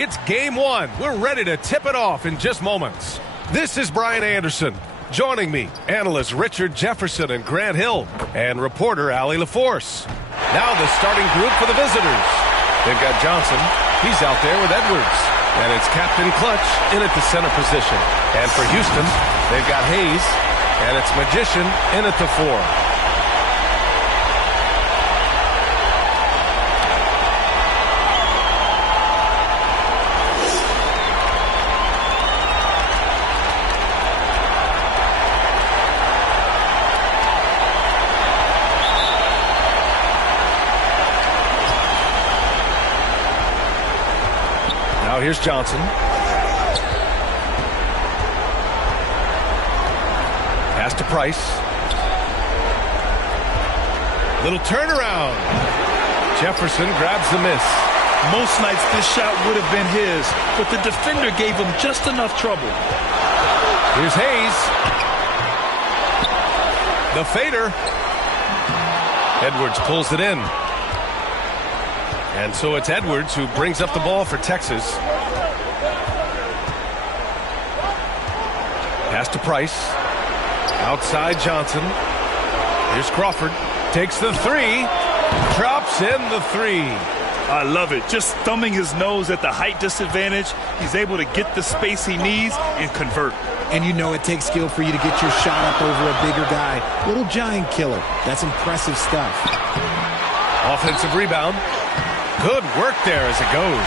It's game one. We're ready to tip it off in just moments. This is Brian Anderson. Joining me, analysts Richard Jefferson and Grant Hill, and reporter Allie LaForce. Now the starting group for the visitors. They've got Johnson. He's out there with Edwards. And it's Captain Clutch in at the center position. And for Houston, they've got Hayes. And it's Magician in at the 4. Here's Johnson. Pass to Price. Little turnaround. Jefferson grabs the miss. Most nights this shot would have been his, but the defender gave him just enough trouble. Here's Hayes. The fader. Edwards pulls it in. And so it's Edwards who brings up the ball for Texas. Pass to Price. Outside Johnson. Here's Crawford. Takes the 3. Drops in the 3. I love it. Just thumbing his nose at the height disadvantage. He's able to get the space he needs and convert. And you know it takes skill for you to get your shot up over a bigger guy. Little giant killer. That's impressive stuff. Offensive rebound. Good work there as it goes.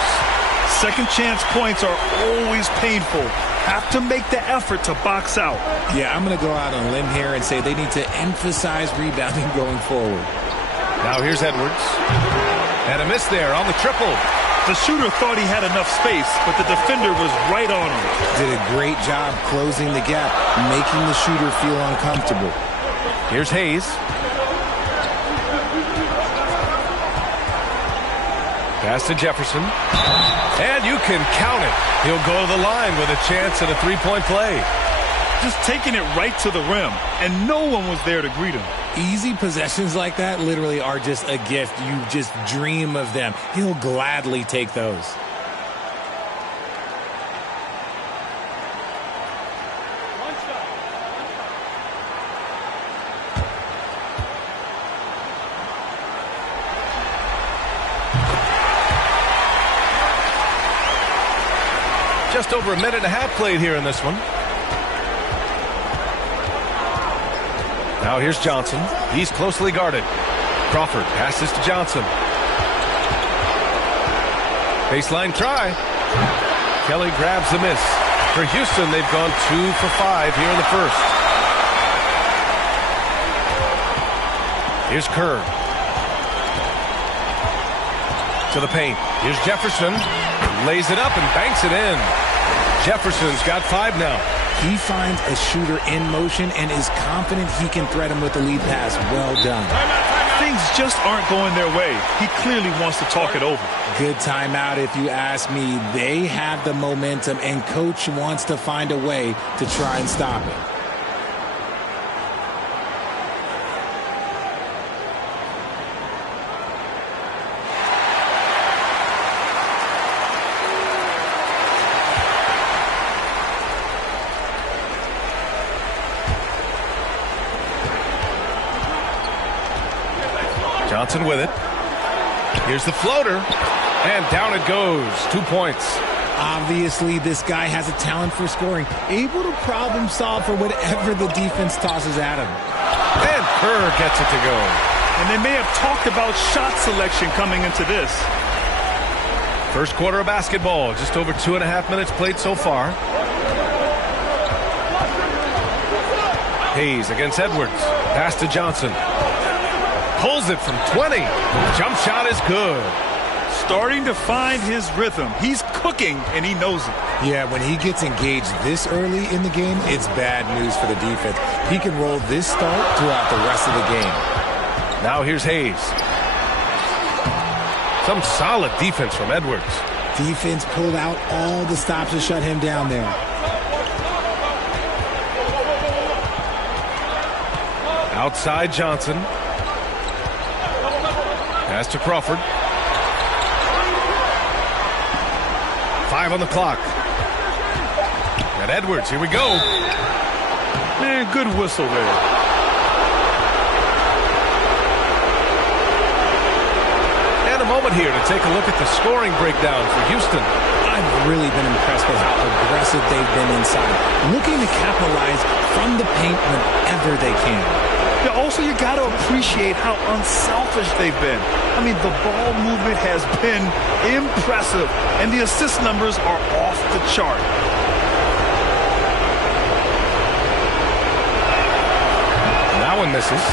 Second chance points are always painful. Have to make the effort to box out. Yeah, I'm going to go out on a limb here and say they need to emphasize rebounding going forward. Now here's Edwards. And a miss there on the triple. The shooter thought he had enough space, but the defender was right on him. Did a great job closing the gap, making the shooter feel uncomfortable. Here's Hayes. Pass to Jefferson. And you can count it. He'll go to the line with a chance at a three-point play. Just taking it right to the rim, and no one was there to greet him. Easy possessions like that literally are just a gift. You just dream of them. He'll gladly take those. Just over a minute and a half played here in this one. Now here's Johnson. He's closely guarded. Crawford passes to Johnson. Baseline try. Kelly grabs the miss. For Houston, they've gone 2 for 5 here in the first. Here's Kerr. To the paint. Here's Jefferson. Lays it up and banks it in. Jefferson's got 5 now. He finds a shooter in motion and is confident he can thread him with the lead pass. Well done. Things just aren't going their way. He clearly wants to talk it over. Good timeout if you ask me. They have the momentum and coach wants to find a way to try and stop it. Johnson with it. Here's the floater. And down it goes. 2 points. Obviously, this guy has a talent for scoring. Able to problem solve for whatever the defense tosses at him. And Kerr gets it to go. And they may have talked about shot selection coming into this. First quarter of basketball. Just over 2.5 minutes played so far. Hayes against Edwards. Pass to Johnson. Pulls it from 20. Jump shot is good. Starting to find his rhythm. He's cooking, and he knows it. Yeah, when he gets engaged this early in the game, it's bad news for the defense. He can roll this start throughout the rest of the game. Now here's Hayes. Some solid defense from Edwards. Defense pulled out all the stops to shut him down there. Outside Johnson. Pass to Crawford. 5 on the clock. And Edwards, here we go. Man, good whistle there. And a moment here to take a look at the scoring breakdown for Houston. I've really been impressed with how aggressive they've been inside, looking to capitalize from the paint whenever they can. Yeah, also, you got to appreciate how unselfish they've been. I mean, the ball movement has been impressive, and the assist numbers are off the chart. That one misses.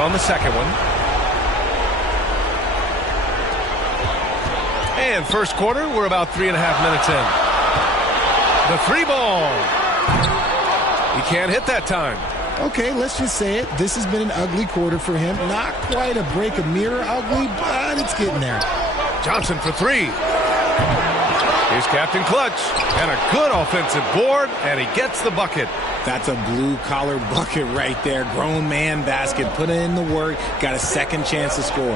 On the second one. And first quarter, we're about 3.5 minutes in. The 3-ball. He can't hit that time. Okay, let's just say it. This has been an ugly quarter for him. Not quite a break a mirror ugly, but it's getting there. Johnson for 3. Here's Captain Clutch. And a good offensive board, and he gets the bucket. That's a blue-collar bucket right there. Grown man basket. Put in the work. Got a second chance to score.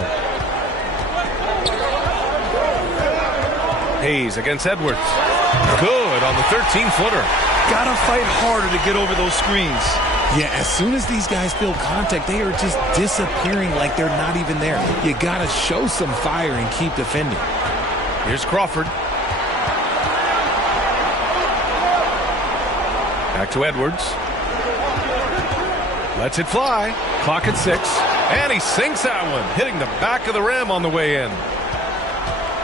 Hayes against Edwards. Good on the 13-footer. Gotta fight harder to get over those screens. Yeah, as soon as these guys feel contact, they are just disappearing like they're not even there. You gotta show some fire and keep defending. Here's Crawford. Back to Edwards. Lets it fly. Clock at 6. And he sinks that one, hitting the back of the rim on the way in.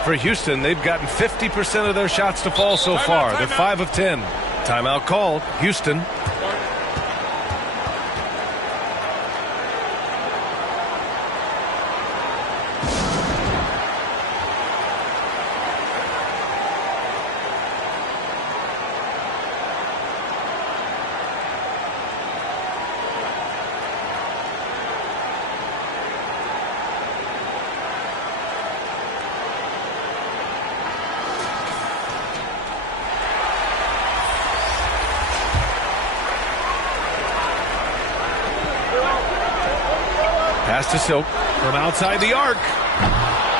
For Houston, they've gotten 50% of their shots to fall so far. They're 5 of 10. Timeout called. Houston. Pass to Silk from outside the arc.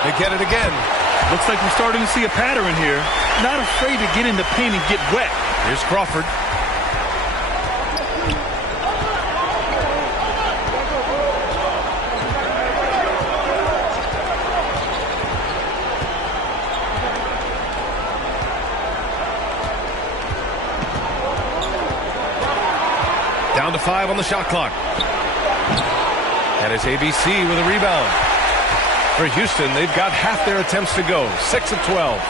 They get it again. Looks like we're starting to see a pattern here. Not afraid to get in the paint and get wet. Here's Crawford. Down to 5 on the shot clock. And it's ABC with a rebound. For Houston, they've got half their attempts to go. 6 of 12.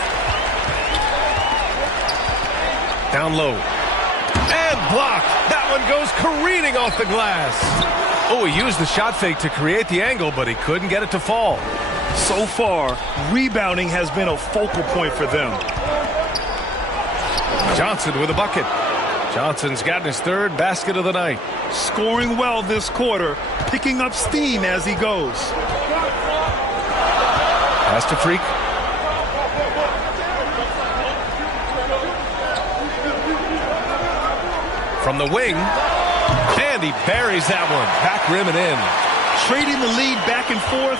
Down low. And blocked. That one goes careening off the glass. Oh, he used the shot fake to create the angle, but he couldn't get it to fall. So far, rebounding has been a focal point for them. Johnson with a bucket. Johnson's gotten his 3rd basket of the night. Scoring well this quarter, picking up steam as he goes. Pass to Freak. From the wing. And he buries that one. Back rim and in. Trading the lead back and forth.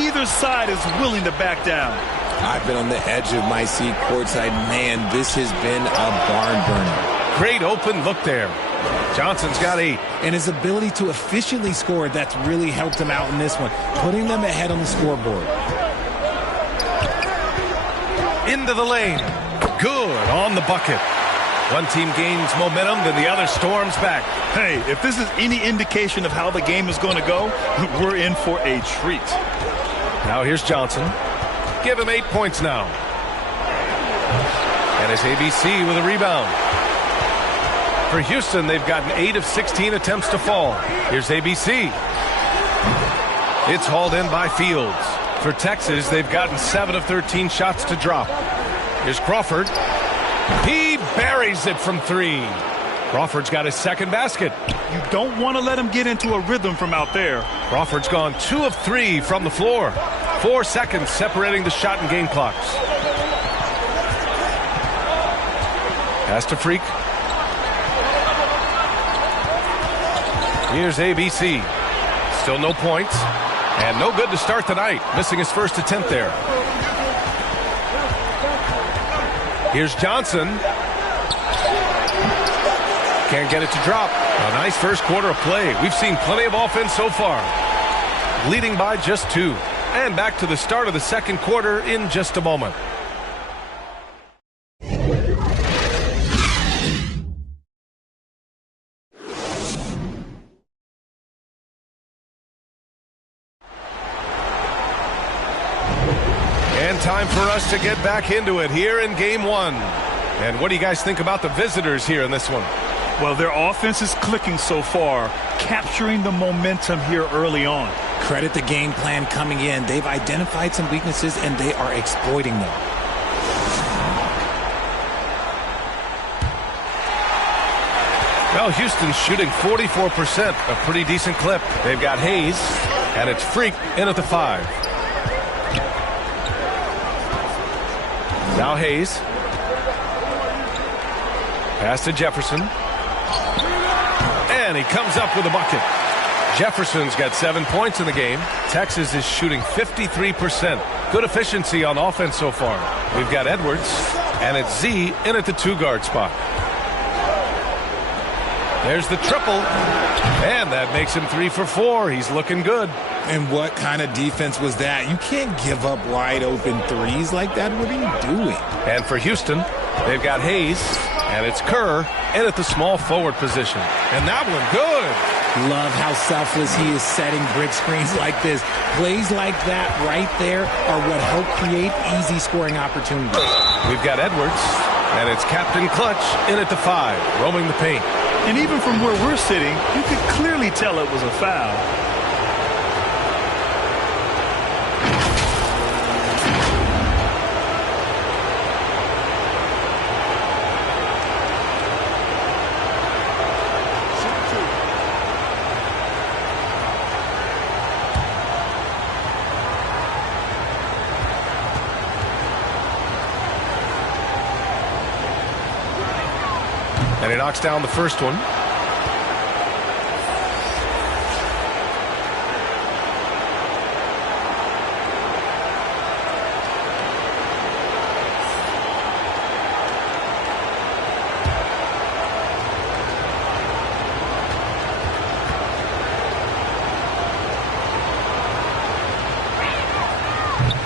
Neither side is willing to back down. I've been on the edge of my seat courtside. Man, this has been a barn burner. Great open look there. Johnson's got 8. And his ability to efficiently score, that's really helped him out in this one, putting them ahead on the scoreboard. Into the lane. Good on the bucket. One team gains momentum, then the other storms back. Hey, if this is any indication of how the game is going to go, we're in for a treat. Now here's Johnson. Give him 8 points now. And it's ABC with a rebound. For Houston, they've gotten 8 of 16 attempts to fall. Here's ABC. It's hauled in by Fields. For Texas, they've gotten 7 of 13 shots to drop. Here's Crawford. He buries it from 3. Crawford's got his second basket. You don't want to let him get into a rhythm from out there. Crawford's gone 2 of 3 from the floor. 4 seconds separating the shot and game clocks. Pass to Freak. Here's ABC. Still no points. And no good to start the night. Missing his first attempt there. Here's Johnson. Can't get it to drop. A nice first quarter of play. We've seen plenty of offense so far. Leading by just 2. And back to the start of the second quarter in just a moment. And time for us to get back into it here in game 1. And what do you guys think about the visitors here in this one? Well, their offense is clicking so far, capturing the momentum here early on. Credit the game plan coming in. They've identified some weaknesses, and they are exploiting them. Well, Houston's shooting 44%, a pretty decent clip. They've got Hayes, and it's Freak in at the 5. Now Hayes. Pass to Jefferson. And he comes up with a bucket. Jefferson's got 7 points in the game. Texas is shooting 53%. Good efficiency on offense so far. We've got Edwards, and it's Z in at the 2-guard spot. There's the triple, and that makes him 3 for 4. He's looking good. And what kind of defense was that? You can't give up wide open threes like that. What are you doing? And for Houston, they've got Hayes, and it's Kerr in at the small forward position. And that one good. Love how selfless he is setting brick screens like this. Plays like that right there are what help create easy scoring opportunities. We've got Edwards, and it's Captain Clutch in at the 5, roaming the paint. And even from where we're sitting, you could clearly tell it was a foul. And he knocks down the first one.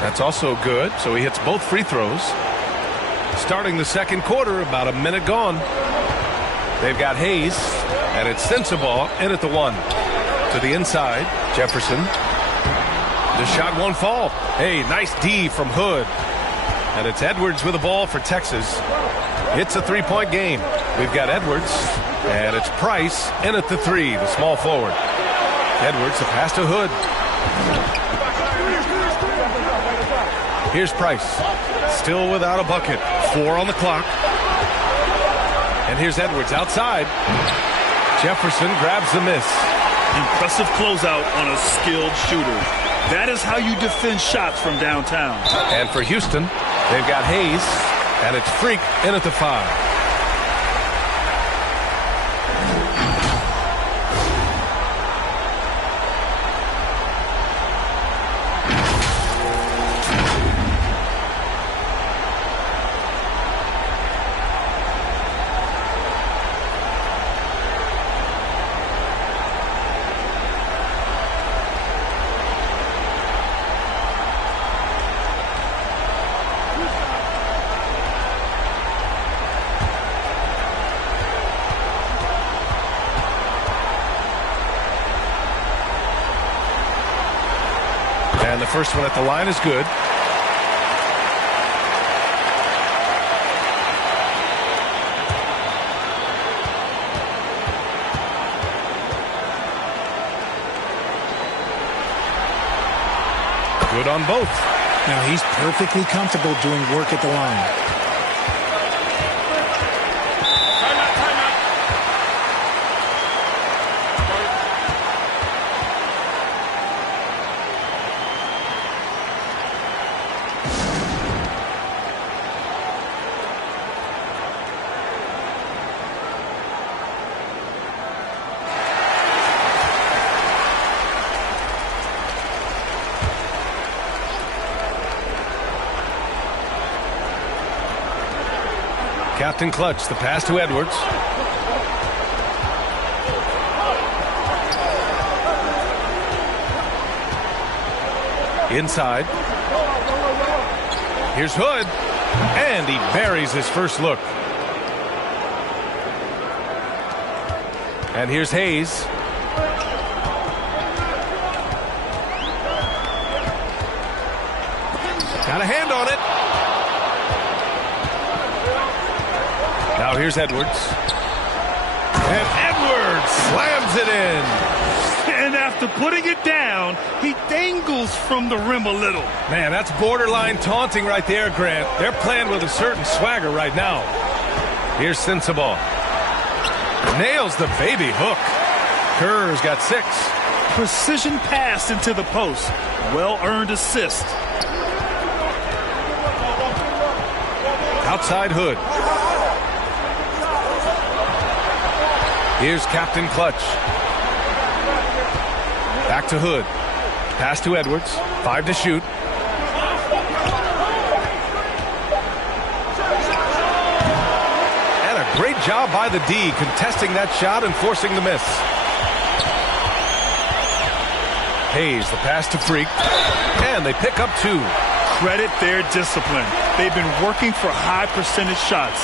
That's also good, so he hits both free throws. Starting the second quarter, about a minute gone. They've got Hayes, and it's Sensabaugh in at the 1. To the inside, Jefferson. The shot won't fall. Hey, nice D from Hood. And it's Edwards with the ball for Texas. It's a 3-point game. We've got Edwards, and it's Price in at the 3, the small forward. Edwards, the pass to Hood. Here's Price. Still without a bucket. 4 on the clock. And here's Edwards outside. Jefferson grabs the miss. Impressive closeout on a skilled shooter. That is how you defend shots from downtown. And for Houston, they've got Hayes, and it's Freak in at the 5. And the first one at the line is good. Good on both. Now he's perfectly comfortable doing work at the line. Captain Clutch, the pass to Edwards. Inside. Here's Hood. And he buries his first look. And here's Hayes. Got a hand on it. Now here's Edwards. And Edwards slams it in. And after putting it down, he dangles from the rim a little. Man, that's borderline taunting right there, Grant. They're playing with a certain swagger right now. Here's Sensabaugh. Nails the baby hook. Kerr's got 6. Precision pass into the post. Well-earned assist. Outside Hood. Here's Captain Clutch. Back to Hood. Pass to Edwards. 5 to shoot. And a great job by the D contesting that shot and forcing the miss. Hayes, the pass to Freak. And they pick up 2. Credit their discipline. They've been working for high percentage shots.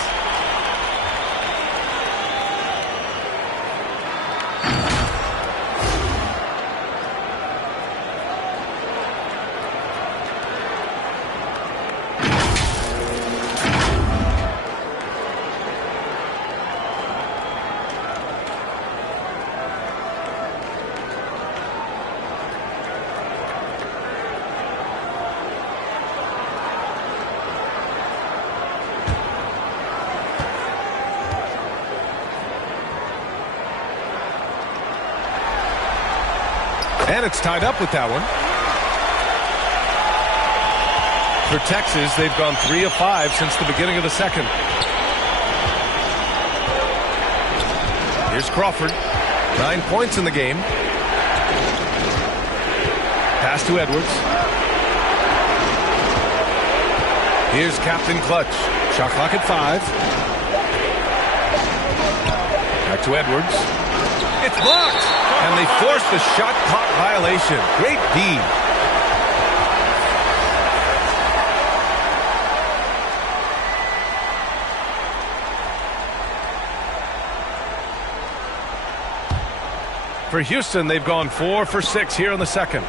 And it's tied up with that one. For Texas, they've gone 3 of 5 since the beginning of the second. Here's Crawford. 9 points in the game. Pass to Edwards. Here's Captain Clutch. Shot clock at 5. Back to Edwards. It's blocked. And they force the shot clock violation. Great D. For Houston, they've gone 4 for 6 here in the second.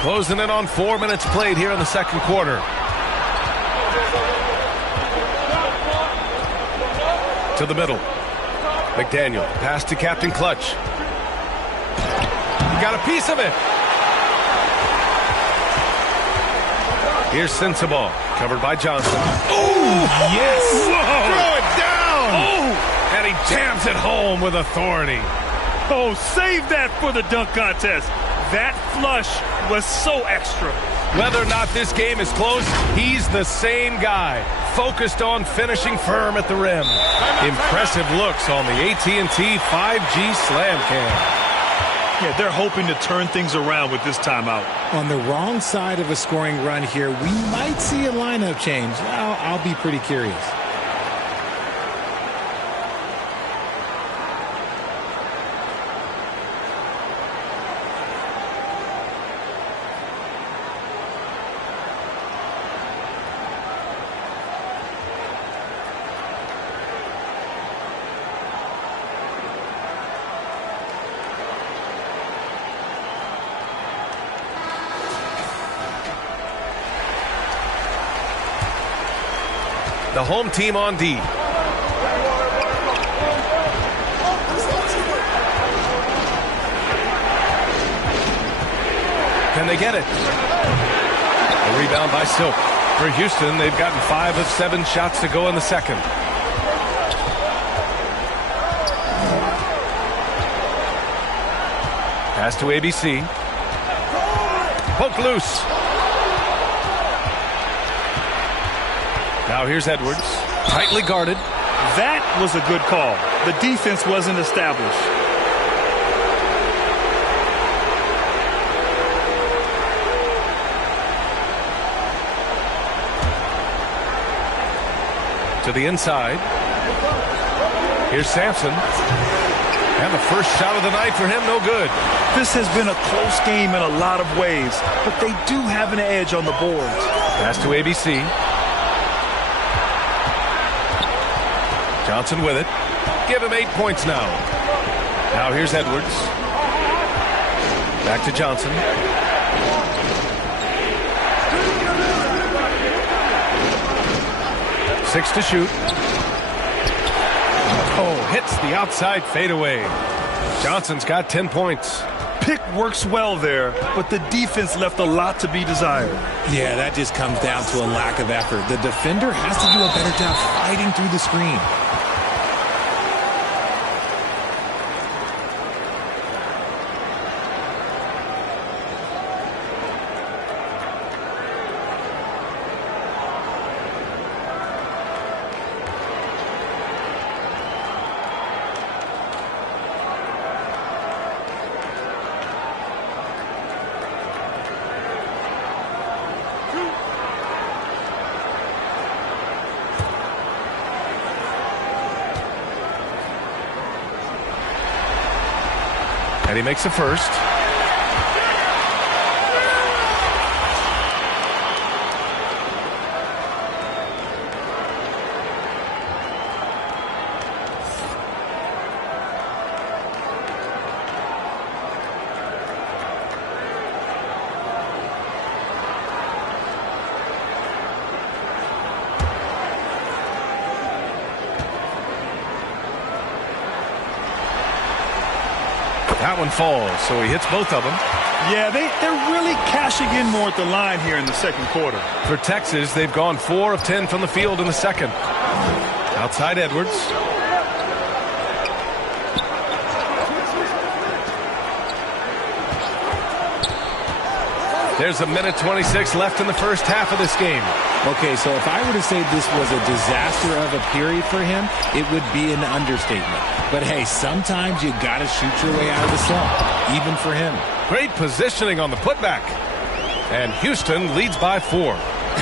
Closing in on 4 minutes played here in the second quarter. To the middle. McDaniel, pass to Captain Clutch. Got a piece of it. Here's Sensabaugh, covered by Johnson. Oh, yes! Whoa. Throw it down! Oh. And he jams it home with authority. Oh, save that for the dunk contest. That flush was so extra. Whether or not this game is close, he's the same guy, focused on finishing firm at the rim. Impressive looks on the AT&T 5G Slam Cam. Yeah, they're hoping to turn things around with this timeout. On the wrong side of a scoring run here, we might see a lineup change. I'll be pretty curious. The home team on D. Can they get it? A rebound by Silk. For Houston, they've gotten 5 of 7 shots to go in the second. Pass to ABC. Poke loose. Now here's Edwards, tightly guarded. That was a good call. The defense wasn't established. To the inside. Here's Sampson. And the first shot of the night for him, no good. This has been a close game in a lot of ways, but they do have an edge on the boards. Pass to ABC. Johnson with it. Give him 8 points now. Now here's Edwards. Back to Johnson. Six to shoot. Oh, hits the outside fadeaway. Johnson's got 10 points. Pick works well there, but the defense left a lot to be desired. Yeah, that just comes down to a lack of effort. The defender has to do a better job fighting through the screen. And he makes the first. That one falls, so he hits both of them. Yeah, they're really cashing in more at the line here in the second quarter. For Texas, they've gone 4 of 10 from the field in the second. Outside Edwards. There's a minute 26 left in the first half of this game. Okay, so if I were to say this was a disaster of a period for him, it would be an understatement. But hey, sometimes you got to shoot your way out of the slump, even for him. Great positioning on the putback. And Houston leads by 4.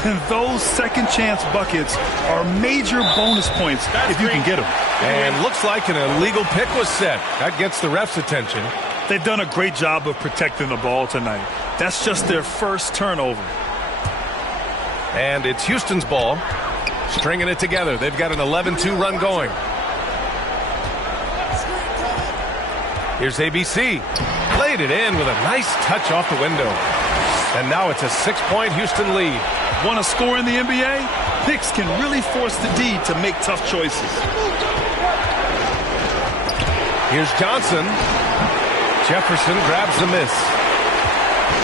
And those second chance buckets are major bonus points if you can get them. And looks like an illegal pick was set. That gets the ref's attention. They've done a great job of protecting the ball tonight. That's just their first turnover. And it's Houston's ball. Stringing it together. They've got an 11-2 run going. Here's ABC. Played it in with a nice touch off the window. And now it's a 6-point Houston lead. Want to score in the NBA? Picks can really force the D to make tough choices. Here's Johnson. Jefferson grabs the miss.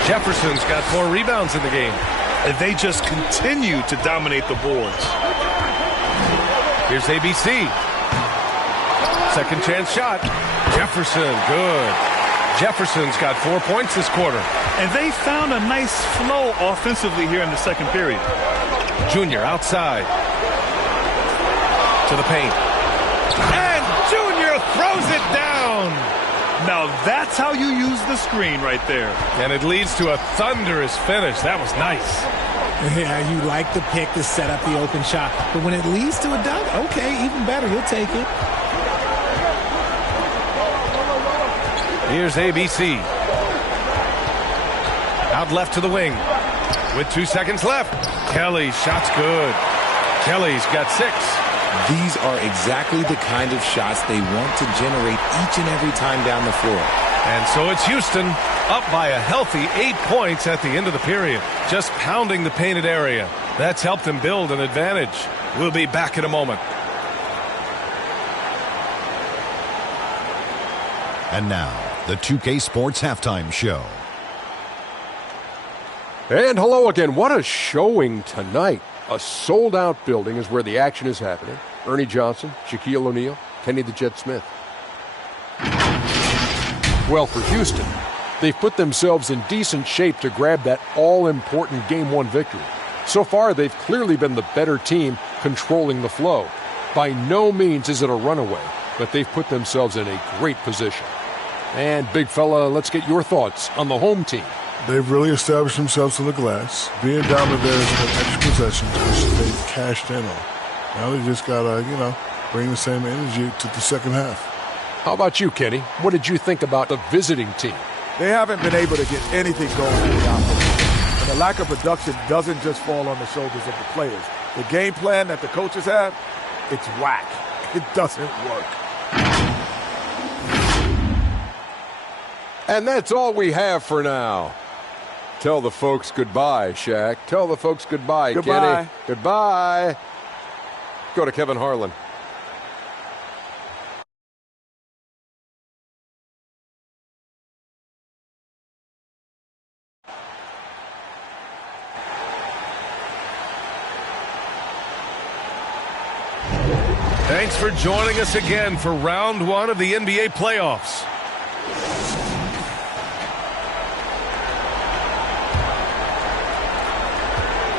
Jefferson's got 4 rebounds in the game. And they just continue to dominate the boards. Here's ABC. Second chance shot. Jefferson, good. Jefferson's got 4 points this quarter. And they found a nice flow offensively here in the second period. Junior outside. To the paint. And Junior throws it down. Now that's how you use the screen right there. And it leads to a thunderous finish. That was nice. Yeah, you like the pick to set up the open shot. But when it leads to a dunk, okay, even better. He'll take it. Here's ABC. Out left to the wing. With 2 seconds left. Kelly, shot's good. Kelly's got 6. These are exactly the kind of shots they want to generate each and every time down the floor. And so it's Houston up by a healthy 8 points at the end of the period. Just pounding the painted area. That's helped them build an advantage. We'll be back in a moment. And now, the 2K Sports Halftime Show. And hello again. What a showing tonight. A sold-out building is where the action is happening. Ernie Johnson, Shaquille O'Neal, Kenny the Jet Smith. Well, for Houston, they've put themselves in decent shape to grab that all-important Game 1 victory. So far, they've clearly been the better team controlling the flow. By no means is it a runaway, but they've put themselves in a great position. And, big fella, let's get your thoughts on the home team. They've really established themselves on the glass, being dominant there for extra possessions, which they've cashed in on. Now they just got to, bring the same energy to the second half. How about you, Kenny? What did you think about the visiting team? They haven't been able to get anything going in the offense. And the lack of production doesn't just fall on the shoulders of the players. The game plan that the coaches have, it's whack. It doesn't work. And that's all we have for now. Tell the folks goodbye, Shaq. Tell the folks goodbye, Goodbye. Kenny. Goodbye. Go to Kevin Harlan. Thanks for joining us again for round one of the NBA playoffs.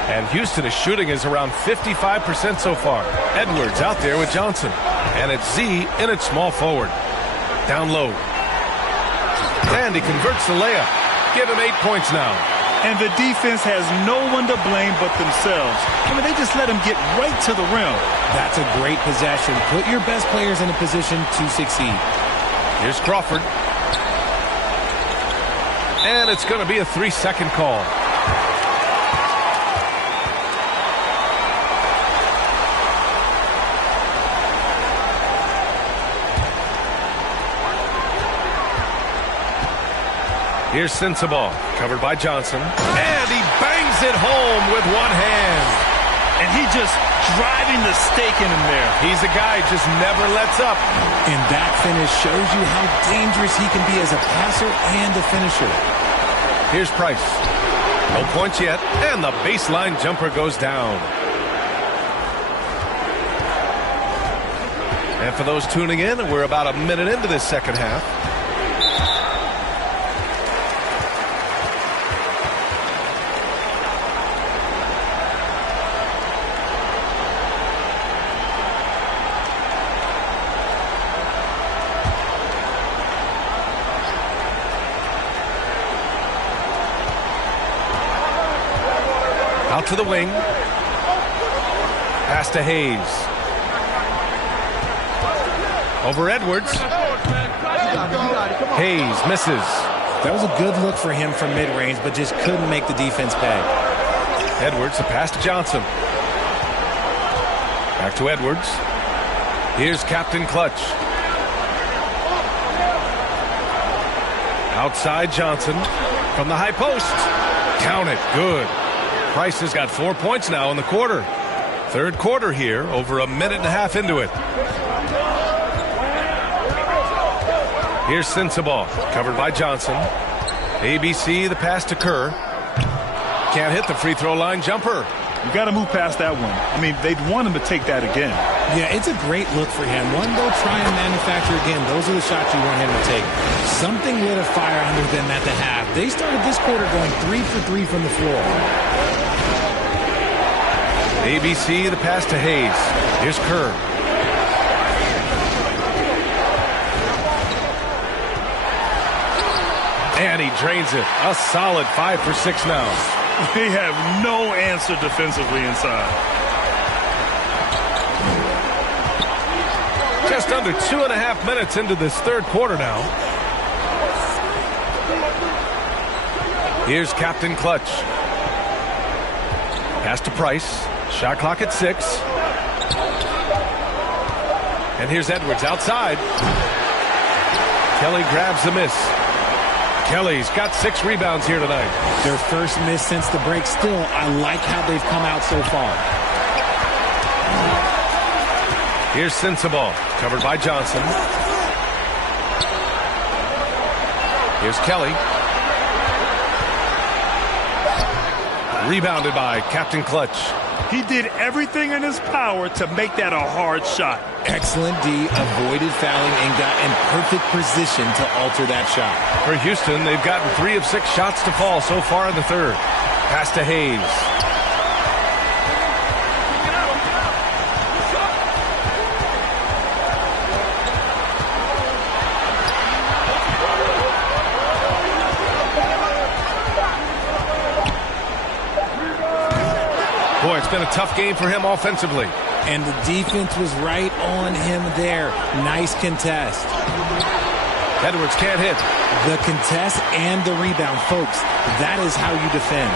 And Houston is shooting is around 55% so far. Edwards out there with Johnson. And it's Z in at small forward. Down low. And he converts the layup. Give him 8 points now. And the defense has no one to blame but themselves. I mean, they just let him get right to the rim. That's a great possession. Put your best players in a position to succeed. Here's Crawford. And it's going to be a 3-second call. Here's Sensabaugh, covered by Johnson. And he bangs it home with one hand. And he just driving the stake in him there. He's a guy who just never lets up. And that finish shows you how dangerous he can be as a passer and a finisher. Here's Price. No points yet. And the baseline jumper goes down. And for those tuning in, we're about a minute into this second half. Out to the wing. Pass to Hayes. Over Edwards. Hayes misses. That was a good look for him from mid-range, but just couldn't make the defense pay. Edwards, the pass to Johnson. Back to Edwards. Here's Captain Clutch. Outside Johnson from the high post. Count it. Good. Price has got 4 points now in the quarter. Third quarter here, over a minute and a half into it. Here's Sensabaugh, covered by Johnson. ABC, the pass to Kerr. Can't hit the free throw line jumper. You got to move past that one. I mean, they'd want him to take that again. Yeah, it's a great look for him. One, they'll try and manufacture again. Those are the shots you want him to take. Something lit a fire under them at the half. They started this quarter going 3 for 3 from the floor. ABC, the pass to Hayes. Here's Kerr. And he drains it. A solid 5 for 6 now. They have no answer defensively inside. Just under 2.5 minutes into this third quarter now. Here's Captain Clutch. Pass to Price. Shot clock at 6. And here's Edwards outside. Kelly grabs the miss. Kelly's got 6 rebounds here tonight. Their first miss since the break. Still, I like how they've come out so far. Here's Sensabaugh, covered by Johnson. Here's Kelly. Rebounded by Captain Clutch. He did everything in his power to make that a hard shot. Excellent D, avoided fouling, and got in perfect position to alter that shot. For Houston, they've gotten 3 of 6 shots to fall so far in the third. Pass to Hayes. Boy, it's been a tough game for him offensively. And the defense was right on him there. Nice contest. Edwards can't hit. The contest and the rebound, folks. That is how you defend.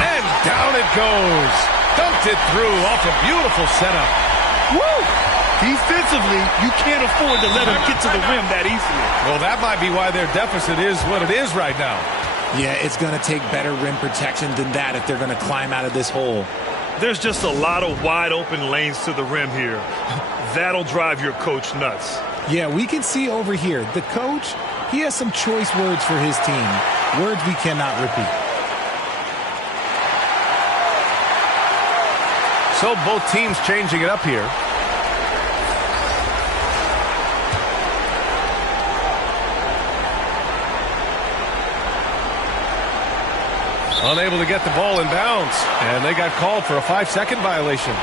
And down it goes. Dumped it through off a beautiful setup. Woo! Defensively, you can't afford to let him get to the rim that easily. Well, that might be why their deficit is what it is right now. Yeah, it's going to take better rim protection than that if they're going to climb out of this hole. There's just a lot of wide open lanes to the rim here. That'll drive your coach nuts. Yeah, we can see over here, the coach, he has some choice words for his team. Words we cannot repeat. So both teams changing it up here. Unable to get the ball in bounds, and they got called for a 5-second violation.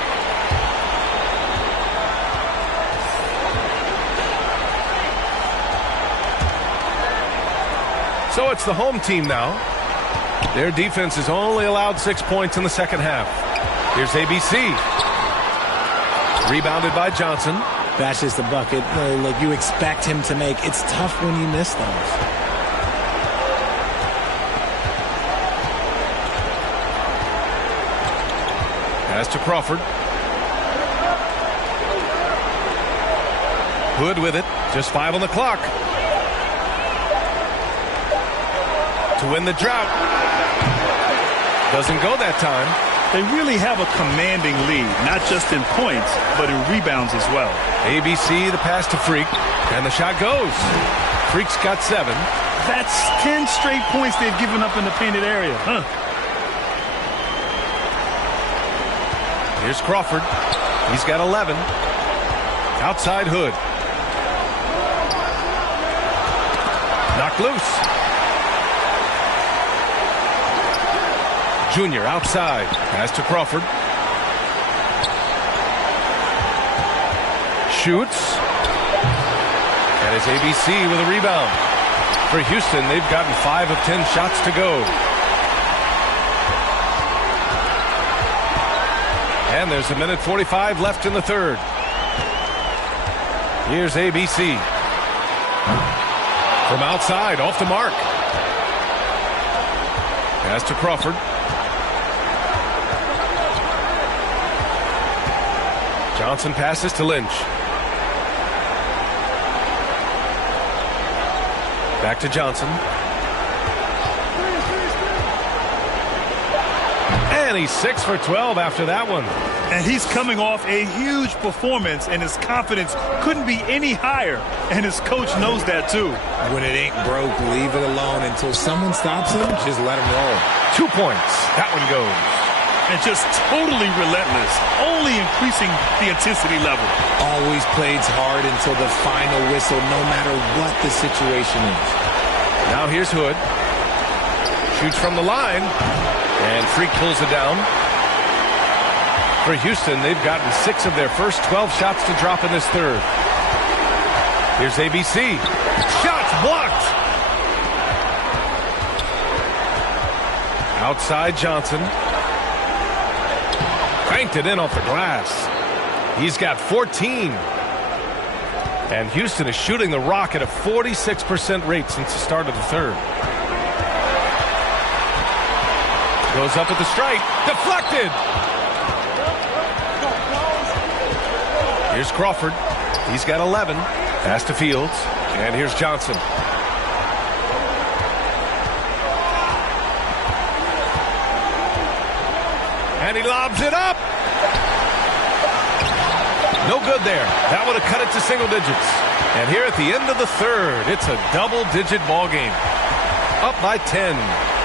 So it's the home team now. Their defense has only allowed 6 points in the second half. Here's ABC. Rebounded by Johnson. That's just a bucket. Look, you expect him to make. It's tough when you miss those. Pass to Crawford. Hood with it. Just 5 on the clock. To win the drought. Doesn't go that time. They really have a commanding lead, not just in points, but in rebounds as well. ABC, the pass to Freak, and the shot goes. Freak's got 7. That's 10 straight points they've given up in the painted area. Here's Crawford. He's got 11. Outside Hood. Knocked loose. Junior outside. Pass to Crawford. Shoots. And it's ABC with a rebound. For Houston, they've gotten 5 of 10 shots to go. And there's 1:45 left in the third. Here's ABC. From outside, off the mark. Pass to Crawford. Johnson passes to Lynch. Back to Johnson. And he's 6 for 12 after that one. And he's coming off a huge performance, and his confidence couldn't be any higher. And his coach knows that, too. When it ain't broke, leave it alone. Until someone stops him, just let him roll. 2 points. That one goes. And just totally relentless, only increasing the intensity level. Always plays hard until the final whistle, no matter what the situation is. Now here's Hood. Shoots from the line. And Freak pulls it down. For Houston, they've gotten 6 of their first 12 shots to drop in this third. Here's ABC. Shots blocked. Outside Johnson. Cranked it in off the glass. He's got 14. And Houston is shooting the rock at a 46% rate since the start of the third. Goes up at the strike. Deflected. Here's Crawford. He's got 11. Pass to Fields. And here's Johnson. And he lobs it up. No good there. That would have cut it to single digits. And here at the end of the third, it's a double-digit ball game. Up by 10.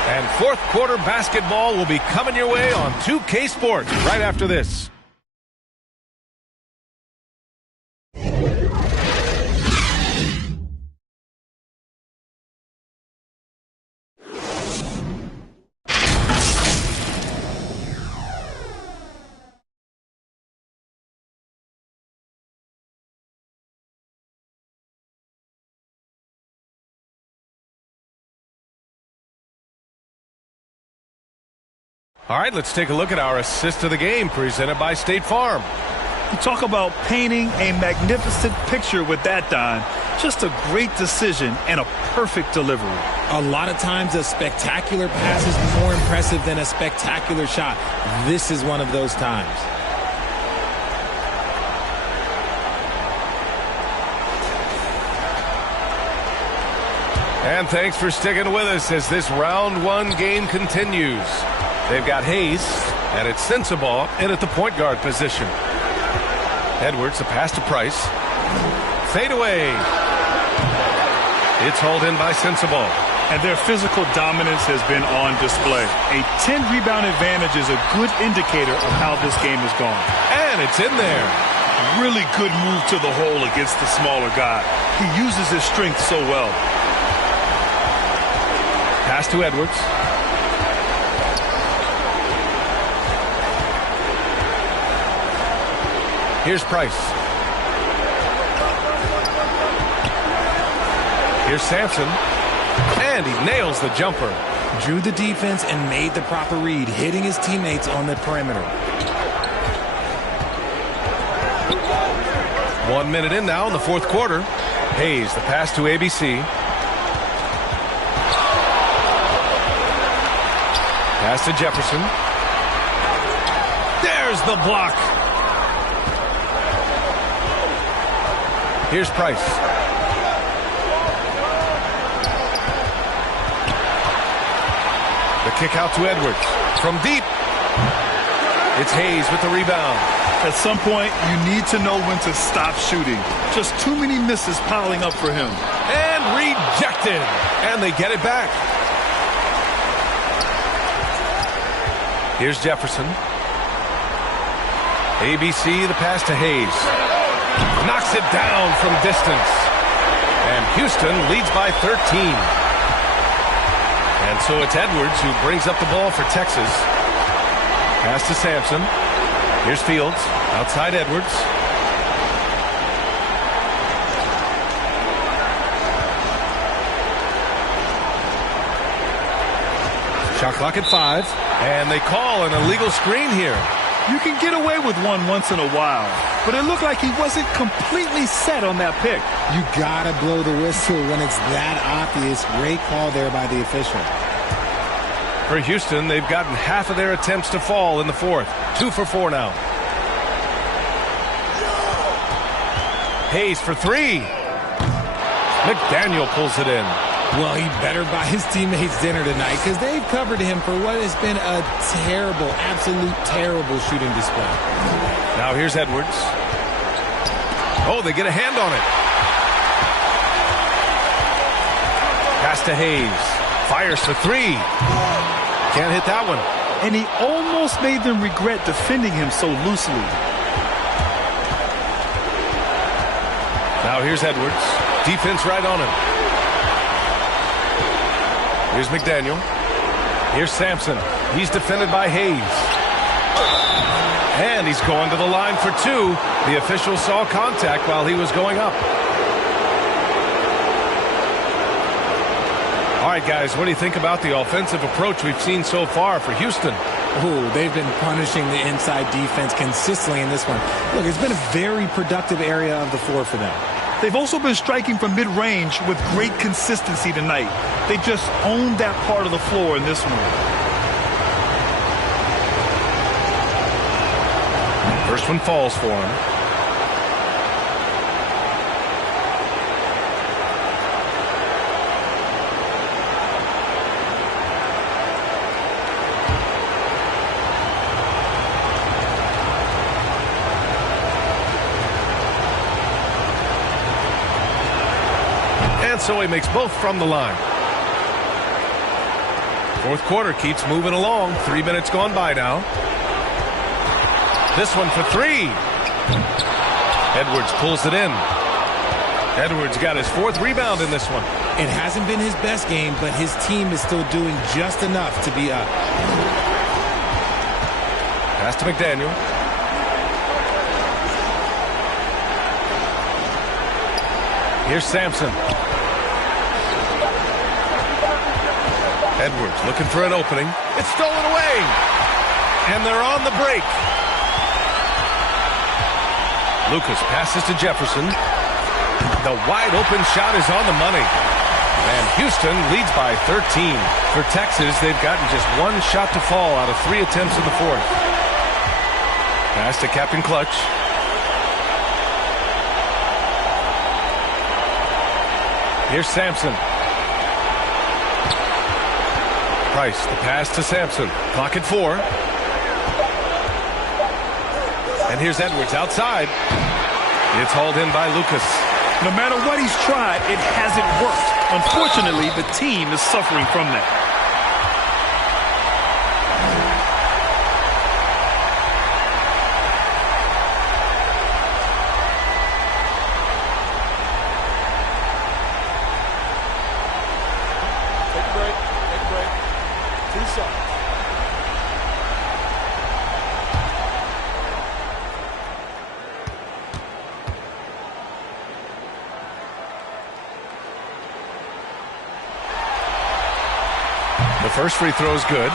And fourth quarter basketball will be coming your way on 2K Sports right after this. All right, let's take a look at our assist of the game presented by State Farm. You talk about painting a magnificent picture with that, Don. Just a great decision and a perfect delivery. A lot of times a spectacular pass is more impressive than a spectacular shot. This is one of those times. And thanks for sticking with us as this round one game continues. They've got Hayes, and it's Sensabaugh in at the point guard position. Edwards, a pass to Price. Fade away. It's hauled in by Sensabaugh. And their physical dominance has been on display. A 10-rebound advantage is a good indicator of how this game has gone. And it's in there. Really good move to the hole against the smaller guy. He uses his strength so well. Pass to Edwards. Here's Price. Here's Sampson. And he nails the jumper. Drew the defense and made the proper read, hitting his teammates on the perimeter. 1 minute in now in the fourth quarter. Hayes, the pass to ABC. Pass to Jefferson. There's the block. Here's Price. The kick out to Edwards. From deep. It's Hayes with the rebound. At some point, you need to know when to stop shooting. Just too many misses piling up for him. And rejected. And they get it back. Here's Jefferson. ABC, the pass to Hayes. Knocks it down from distance. And Houston leads by 13. And so it's Edwards who brings up the ball for Texas. Pass to Sampson. Here's Fields. Outside Edwards. Shot clock at 5. And they call an illegal screen here. You can get away with one once in a while, but it looked like he wasn't completely set on that pick. You gotta blow the whistle when it's that obvious. Great call there by the official. For Houston, they've gotten half of their attempts to fall in the fourth. 2 for 4 now. Hayes for 3. McDaniel pulls it in. Well, he better buy his teammates dinner tonight because they've covered him for what has been a terrible, absolute terrible shooting display. Now here's Edwards. Oh, they get a hand on it. Pass to Hayes. Fires for 3. Can't hit that one. And he almost made them regret defending him so loosely. Now here's Edwards. Defense right on him. Here's McDaniel. Here's Sampson. He's defended by Hayes. And he's going to the line for 2. The official saw contact while he was going up. All right, guys, what do you think about the offensive approach we've seen so far for Houston? Oh, they've been punishing the inside defense consistently in this one. Look, it's been a very productive area of the floor for them. They've also been striking from mid-range with great consistency tonight. They just owned that part of the floor in this one. First one falls for him. And so he makes both from the line. Fourth quarter keeps moving along. 3 minutes gone by now. This one for 3. Edwards pulls it in. Edwards got his 4th rebound in this one. It hasn't been his best game, but his team is still doing just enough to be up. Pass to McDaniel. Here's Sampson. Edwards looking for an opening. It's stolen away. And they're on the break. Lucas passes to Jefferson. The wide open shot is on the money. And Houston leads by 13. For Texas, they've gotten just one shot to fall out of 3 attempts in the fourth. Pass to Captain Clutch. Here's Sampson. Price, the pass to Sampson. Clock at 4. And here's Edwards outside. It's hauled in by Lucas. No matter what he's tried, it hasn't worked. Unfortunately, the team is suffering from that. Take a break. Take a break. 2 seconds. The first free throw is good.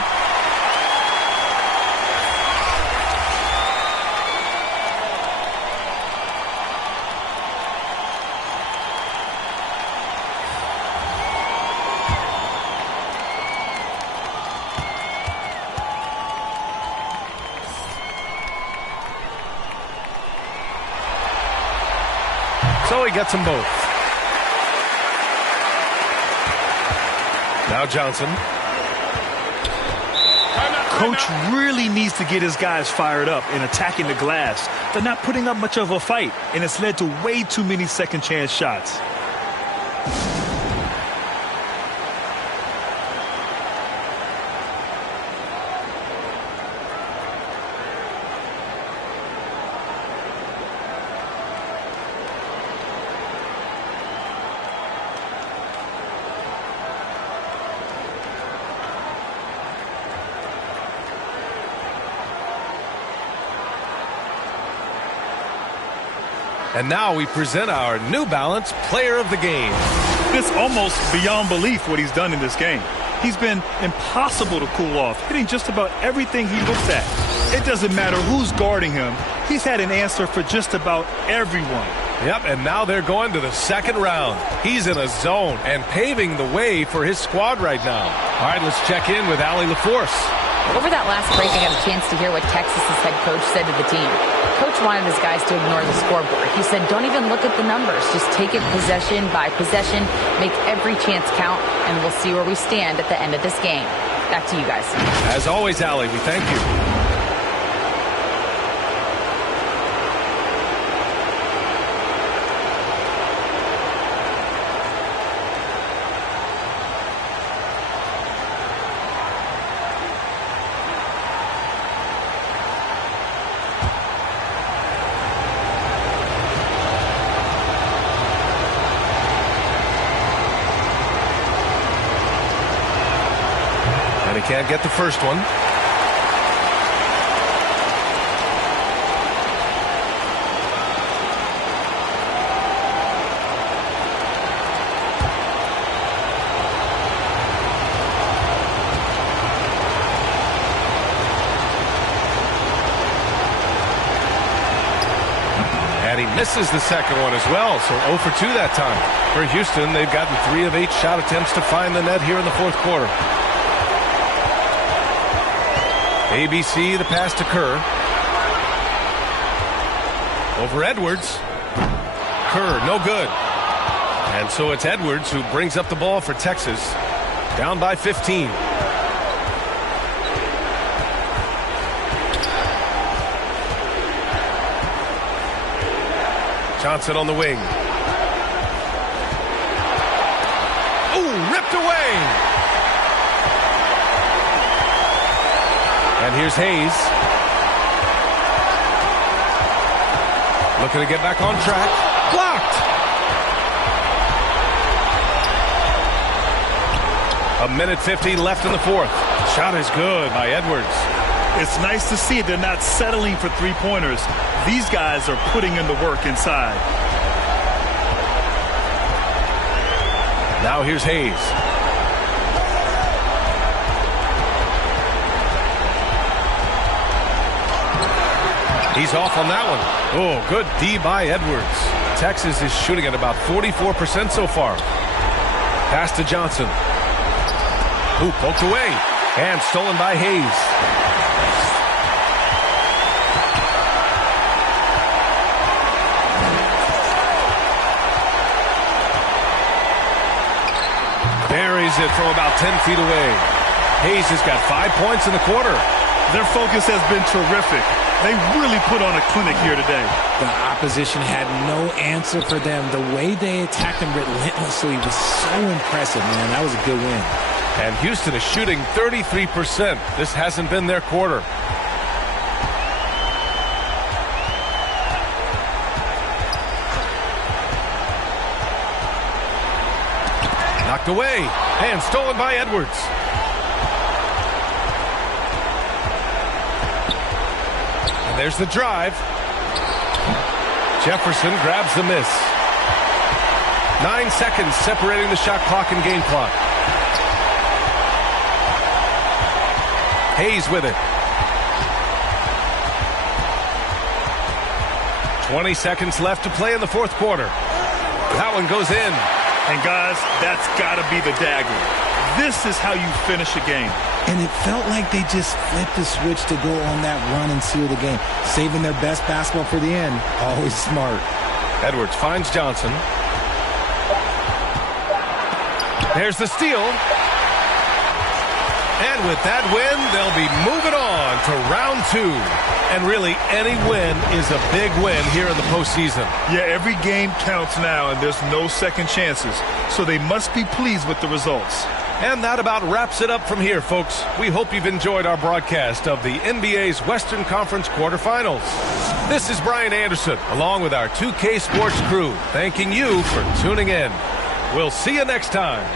So he gets them both. Now Johnson. Coach really needs to get his guys fired up and attacking the glass. They're not putting up much of a fight, and it's led to way too many second chance shots. And now we present our New Balance Player of the Game. It's almost beyond belief what he's done in this game. He's been impossible to cool off, hitting just about everything he looks at. It doesn't matter who's guarding him. He's had an answer for just about everyone. Yep, and now they're going to the second round. He's in a zone and paving the way for his squad right now. All right, let's check in with Allie LaForce. Over that last break, I got a chance to hear what Texas's head coach said to the team. Coach wanted his guys to ignore the scoreboard. He said, don't even look at the numbers. Just take it possession by possession, make every chance count, and we'll see where we stand at the end of this game. Back to you guys. As always, Allie, we thank you. Can't get the first one. And he misses the second one as well, so 0 for 2 that time. For Houston, they've gotten 3 of 8 shot attempts to find the net here in the fourth quarter. ABC, the pass to Kerr. Over Edwards. Kerr, no good. And so it's Edwards who brings up the ball for Texas. Down by 15. Johnson on the wing. Ooh, ripped away. And here's Hayes. Looking to get back on track. Blocked. A minute 50 left in the fourth. Shot is good by Edwards. It's nice to see they're not settling for three-pointers. These guys are putting in the work inside. Now here's Hayes. He's off on that one. Oh, good D by Edwards. Texas is shooting at about 44% so far. Pass to Johnson. Ooh, poked away. And stolen by Hayes. Buries it from about 10 feet away. Hayes has got 5 points in the quarter. Their focus has been terrific. They really put on a clinic here today. The opposition had no answer for them. The way they attacked them relentlessly was so impressive, man. That was a good win. And Houston is shooting 33%. This hasn't been their quarter. Knocked away and stolen by Edwards. And there's the drive. Jefferson grabs the miss. 9 seconds separating the shot clock and game clock. Hayes with it. 20 seconds left to play in the fourth quarter. That one goes in. And guys, that's got to be the dagger. This is how you finish a game. And it felt like they just flipped the switch to go on that run and seal the game. Saving their best basketball for the end. Always smart. Edwards finds Johnson. There's the steal. And with that win, they'll be moving on to round 2. And really, any win is a big win here in the postseason. Yeah, every game counts now, and there's no second chances. So they must be pleased with the results. And that about wraps it up from here, folks. We hope you've enjoyed our broadcast of the NBA's Western Conference quarterfinals. This is Brian Anderson, along with our 2K Sports crew, thanking you for tuning in. We'll see you next time.